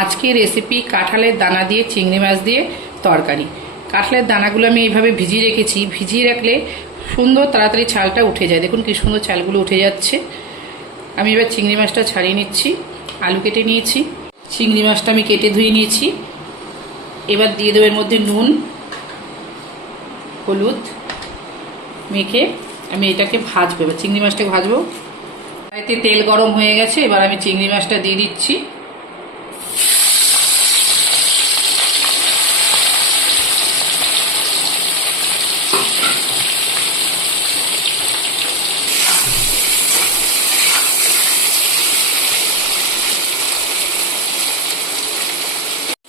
আজকে রেসিপি কাঁঠালের দানা দিয়ে চিংড়ি মাছ দিয়ে তরকারি। কাঁঠালের দানাগুলো আমি এইভাবে ভিজিয়ে রেখেছি। ভিজিয়ে রাখলে সুন্দর তাড়াতাড়ি ছালটা উঠে যায়। দেখুন কি সুন্দর ছালগুলো উঠে যাচ্ছে। আমি এবার চিংড়ি মাছটা ছাড়িয়ে নিচ্ছি। আলু কেটে নিয়েছি, চিংড়ি মাছটা আমি কেটে ধুয়ে নিয়েছি। এবার দিয়ে দেবো এর মধ্যে নুন হলুদ মেখে আমি এটাকে ভাজবো। এবার চিংড়ি মাছটাকে ভাজবো। কড়াইতে তেল গরম হয়ে গেছে, এবার আমি চিংড়ি মাছটা দিয়ে দিচ্ছি।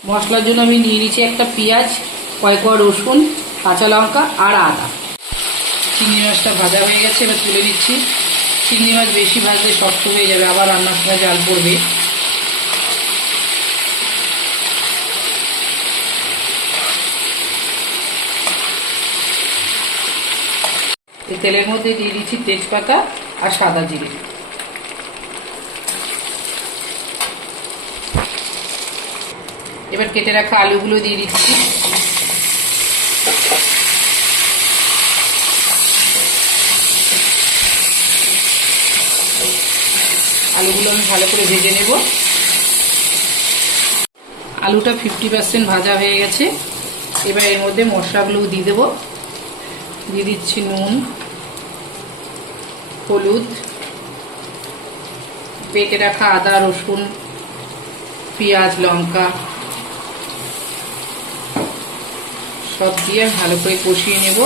মশলার জন্য আমি নিয়ে নিচ্ছি একটা পেঁয়াজ, কয়েক রসুন, কাঁচা লঙ্কা আর আদা। চিংড়ি মাছটা ভাজা হয়ে গেছে, এবার তুলে দিচ্ছি। চিংড়ি মাছ বেশি ভাজলে শক্ত হয়ে যাবে, আবার রান্নার সময় জাল পড়বে। এই তেলের মধ্যে দিয়ে দিচ্ছি তেজপাতা আর সাদা জিরে। এবার কেটে রাখা আলুগুলো দিয়ে দিচ্ছি। আলুগুলো আমি ভালো করে ভেজে নেব। আলুটা 50% ভাজা হয়ে গেছে। এবার এর মধ্যে মশলাগুলো দিয়ে দেবো। দিয়ে দিচ্ছি নুন হলুদ, বেটে রাখা আদা রসুন পেঁয়াজ লঙ্কা সব দিয়ে ভালো করে কষিয়ে নেব।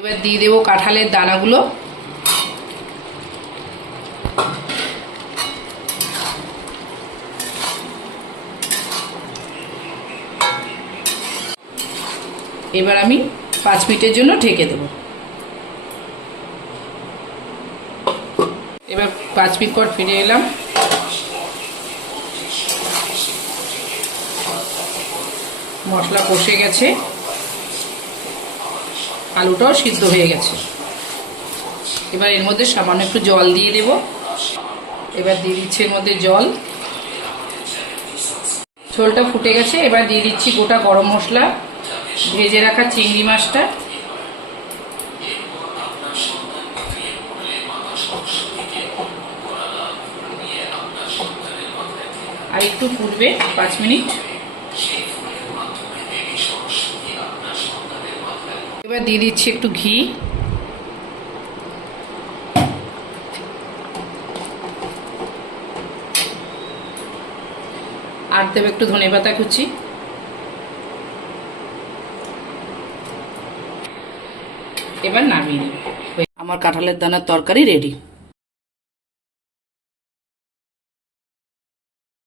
এবার দিয়ে দেবো কাঁঠালের দানাগুলো। এবার আমি 5 মিনিটের জন্য ঢেকে দেব। এবার 5 মিনিট পর ফিরে এলাম। মশলা কষে গেছে, আলুটাও সিদ্ধ হয়ে গেছে। এবার এর মধ্যে সামান্য একটু জল দিয়ে দেব। এবার দিয়ে দিচ্ছি এর মধ্যে জল। ঝোলটা ফুটে গেছে, এবার দিয়ে দিচ্ছি গোটা গরম মশলা, ভেজে রাখা চিংড়ি মাছটা, আর একটু ফুটবে 5 মিনিট। এবার দিয়ে দিচ্ছি একটু ঘি, আর দেবো একটু ধনেপাতা কুচি। এবার নামিয়ে নেব। আমার কাঁঠালের দানার তরকারি রেডি।